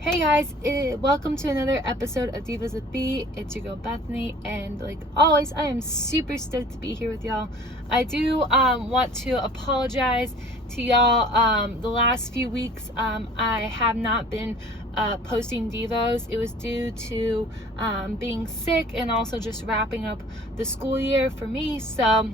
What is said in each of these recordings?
Hey guys, welcome to another episode of Devos with B. It's your girl Bethany, and like always, I am super stoked to be here with y'all. I do want to apologize to y'all. The last few weeks, I have not been posting Devos. It was due to being sick and also just wrapping up the school year for me. So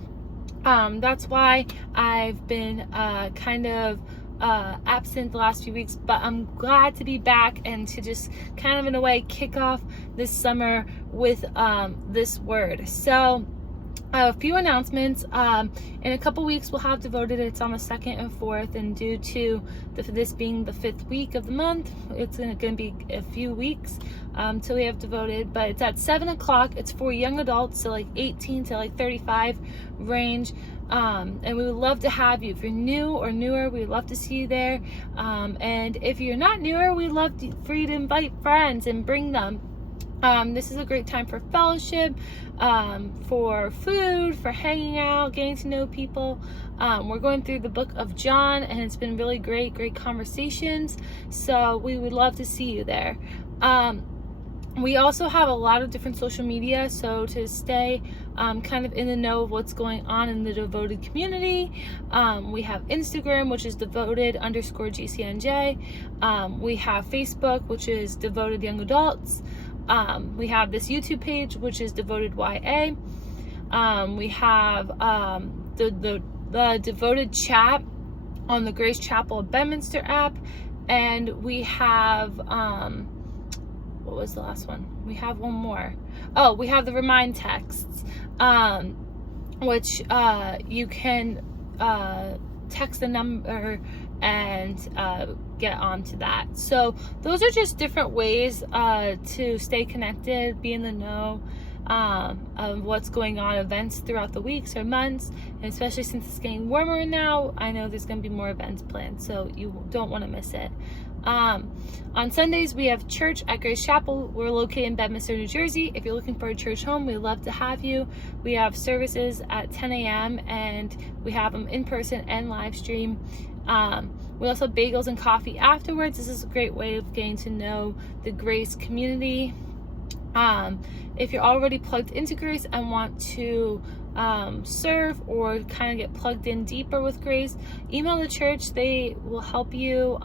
that's why I've been kind of absent the last few weeks, but I'm glad to be back and to just kind of in a way kick off this summer with this word. So a few announcements. In a couple weeks we'll have Devoted. It's on the 2nd and 4th, and due to this being the 5th week of the month, it's going to be a few weeks till we have Devoted, but it's at 7 o'clock. It's for young adults, so like 18 to like 35 range. And we would love to have you. If you're new or newer, we'd love to see you there. And if you're not newer, we'd love for you to invite friends and bring them. This is a great time for fellowship, for food, for hanging out, getting to know people. We're going through the book of John, and it's been really great conversations. So we would love to see you there. We also have a lot of different social media, so to stay kind of in the know of what's going on in the Devoted community, we have Instagram, which is Devoted_GCNJ. We have Facebook, which is Devoted Young Adults. We have this YouTube page, which is Devoted YA. We have the Devoted chat on the Grace Chapel of Bedminster app, and we have what was the last one? We have one more. Oh, we have the remind texts, which you can text the number and get onto that. So those are just different ways to stay connected, be in the know of what's going on, events throughout the weeks or months, and especially since it's getting warmer now, I know there's going to be more events planned, so you don't want to miss it. On Sundays, we have church at Grace Chapel. We're located in Bedminster, New Jersey. If you're looking for a church home, we'd love to have you. We have services at 10 a.m. and we have them in person and live stream. We also have bagels and coffee afterwards. This is a great way of getting to know the Grace community. If you're already plugged into Grace and want to serve or kind of get plugged in deeper with Grace, email the church. They will help you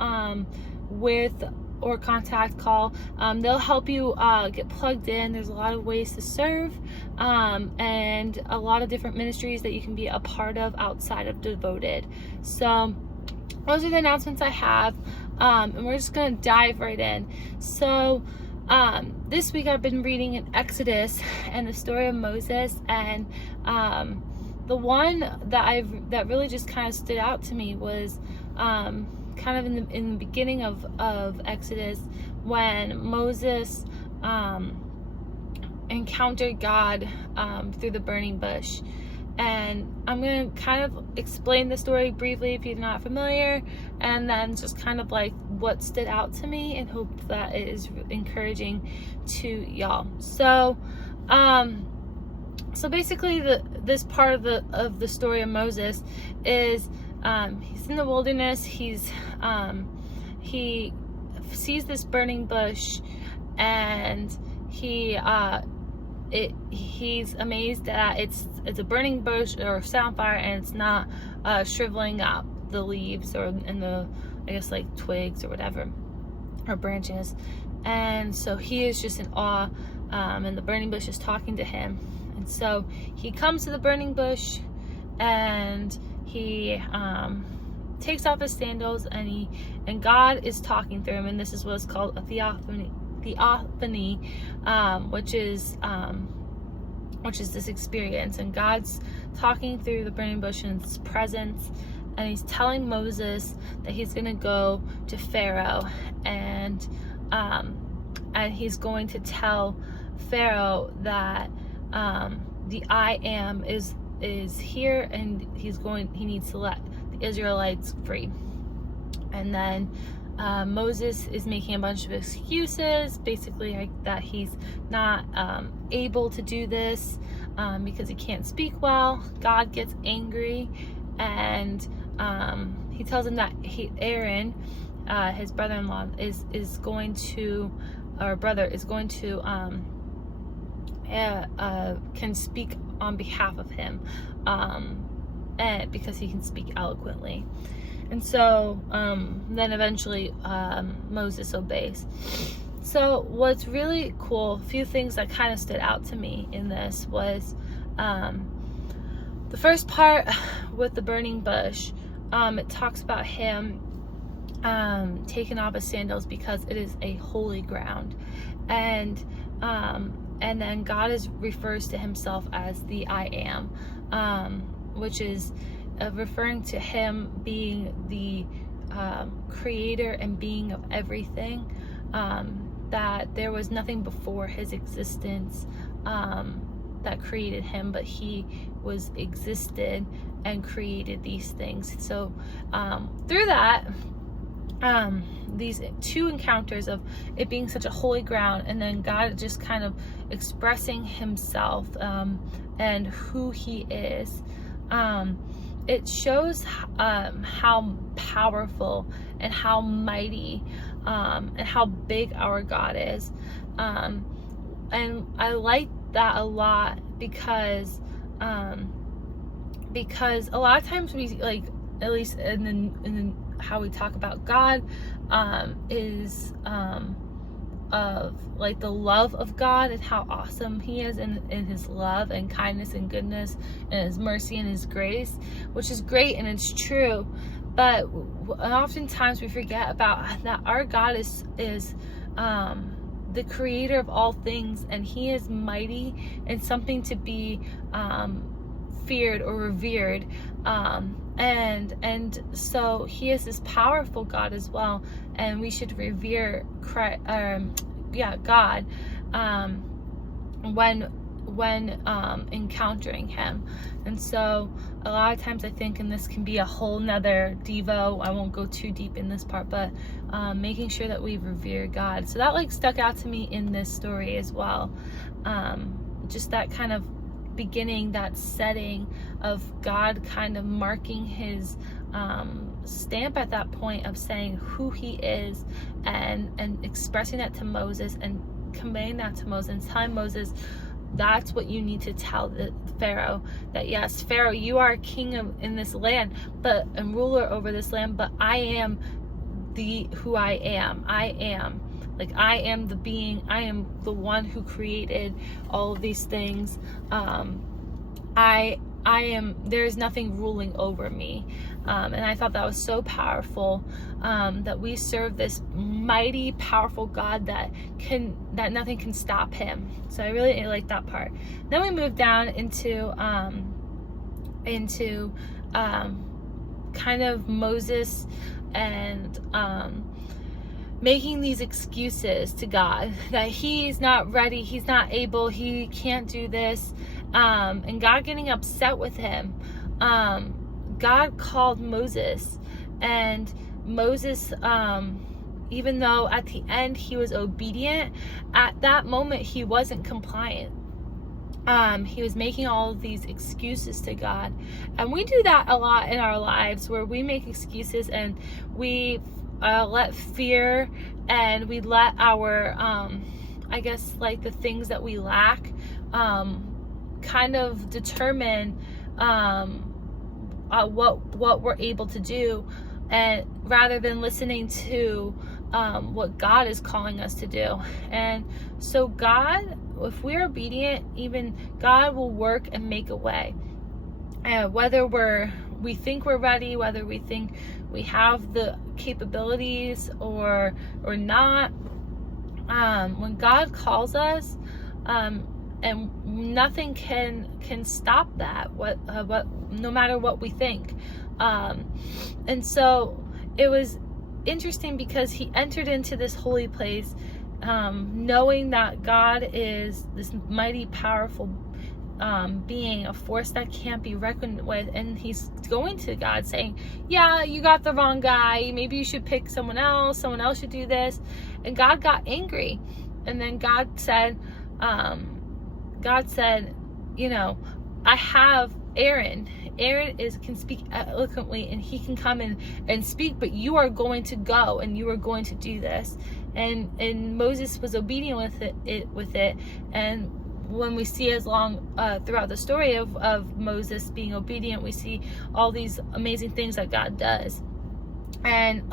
with, or call. They'll help you get plugged in. There's a lot of ways to serve and a lot of different ministries that you can be a part of outside of Devoted. So those are the announcements I have, and we're just going to dive right in. So this week I've been reading in Exodus and the story of Moses, and the one that really just kind of stood out to me was kind of in the beginning of Exodus, when Moses encountered God through the burning bush. And I'm going to kind of explain the story briefly if you're not familiar, and then just kind of like what stood out to me, and hope that it is encouraging to y'all. So basically this part of the story of Moses is he's in the wilderness. He sees this burning bush, and he's amazed that it's a burning bush or a fire, and it's not shriveling up the leaves or in the, I guess, like twigs or whatever, or branches. And so he is just in awe, and the burning bush is talking to him. And so he comes to the burning bush, and he takes off his sandals, and God is talking through him. And this is what's called a theophany, which is this experience, and God's talking through the burning bush in his presence, and he's telling Moses that he's going to go to Pharaoh, and he's going to tell Pharaoh that the I am is here, and he needs to let the Israelites free. And then Moses is making a bunch of excuses, basically that he's not able to do this because he can't speak well. God gets angry, and he tells him that Aaron his brother-in-law is going to, or brother is going to, can speak on behalf of him, and because he can speak eloquently. And so then eventually Moses obeys. So what's really cool, a few things that kind of stood out to me in this was the first part with the burning bush. It talks about him taking off his sandals because it is a holy ground, and then God refers to himself as the I am, which is referring to him being the creator and being of everything, that there was nothing before his existence that created him, but he was existed and created these things. So through that, these two encounters of it being such a holy ground, and then God just kind of expressing himself and who he is, it shows how powerful and how mighty and how big our God is, and I like that a lot because a lot of times we, like, at least in how we talk about God, is of like the love of God and how awesome he is in his love and kindness and goodness and his mercy and his grace, which is great and it's true. But oftentimes we forget about that our God is the creator of all things, and he is mighty and something to be feared or revered, and so he is this powerful God as well, and we should revere God when encountering him. And so a lot of times I think, and this can be a whole nother Devo, I won't go too deep in this part, but making sure that we revere God. So that like stuck out to me in this story as well, just that kind of beginning, that setting of God kind of marking his stamp at that point of saying who he is, and expressing that to Moses and conveying that to Moses and telling Moses, that's what you need to tell the Pharaoh, that yes, Pharaoh, you are king in this land, but and ruler over this land, but I am who I am. I am the being, I am the one who created all of these things. I am, there is nothing ruling over me. And I thought that was so powerful, that we serve this mighty, powerful God that nothing can stop him. So I really like that part. Then we move down into kind of Moses and making these excuses to God that he's not ready, he's not able, he can't do this, and God getting upset with him. God called Moses, and Moses, even though at the end he was obedient, at that moment he wasn't compliant. He was making all of these excuses to God, and we do that a lot in our lives, where we make excuses and we let fear, and we let our I guess like the things that we lack kind of determine what we're able to do, and rather than listening to what God is calling us to do. And so God, if we're obedient, even God will work and make a way, whether we think we're ready, whether we think we have the capabilities or not. When God calls us, and nothing can stop that, no matter what we think. And so it was interesting because he entered into this holy place, knowing that God is this mighty, powerful being, a force that can't be reckoned with, and he's going to God saying, yeah, you got the wrong guy, maybe you should pick someone else should do this. And God got angry, and then God said, you know, I have Aaron Aaron can speak eloquently and he can come and speak, but you are going to go and you are going to do this. And Moses was obedient with it. And when we see throughout the story of Moses being obedient, we see all these amazing things that God does. And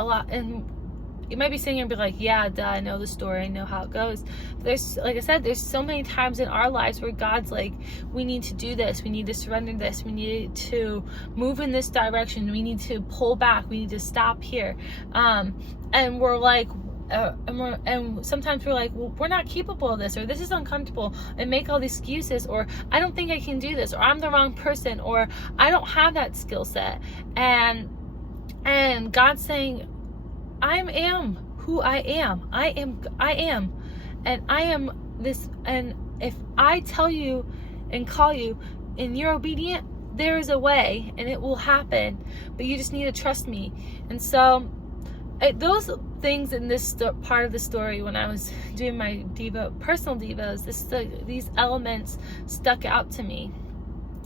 you might be sitting here and be like, yeah, duh, I know the story, I know how it goes. There's, like I said, there's so many times in our lives where God's like, we need to do this, we need to surrender this, we need to move in this direction, we need to pull back, we need to stop here. And we're like, and sometimes we're like, well, we're not capable of this, or this is uncomfortable, and make all these excuses, or I don't think I can do this, or I'm the wrong person, or I don't have that skill set. And God's saying, I am who I am. I am, and I am this. And if I tell you and call you and you're obedient, there is a way and it will happen, but you just need to trust me. And so those things in this part of the story, when I was doing my personal devos, these elements stuck out to me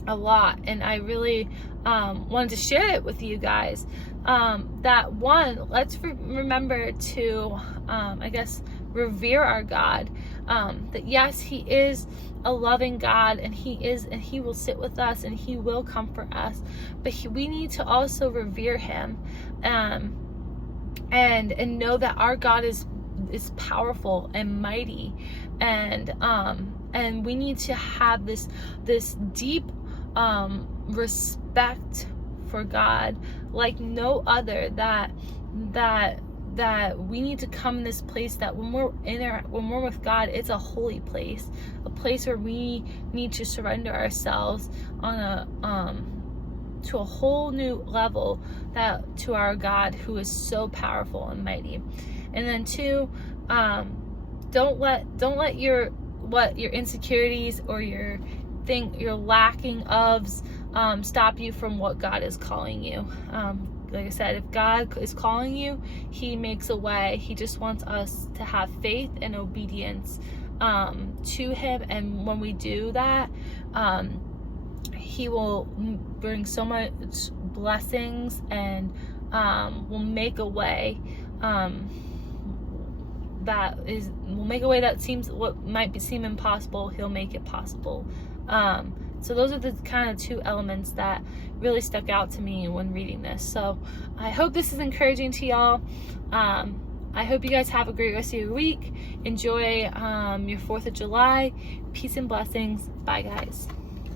a lot, and I really wanted to share it with you guys. That one, let's remember to I guess revere our God. That yes, he is a loving God, and he will sit with us and he will comfort us, but we need to also revere him, and know that our God is powerful and mighty, and we need to have this deep respect for God like no other, that we need to come in this place that when we're with God, it's a holy place, a place where we need to surrender ourselves on to a whole new level, to our God who is so powerful and mighty. And then 2, don't let your insecurities or your lacking ofs stop you from what God is calling you. Like I said, if God is calling you, he makes a way. He just wants us to have faith and obedience to him, and when we do that, he will bring so much blessings, and will make a way that seems what might seem impossible. He'll make it possible. So those are the kind of 2 elements that really stuck out to me when reading this. So I hope this is encouraging to y'all. I hope you guys have a great rest of your week. Enjoy your 4th of July. Peace and blessings. Bye, guys.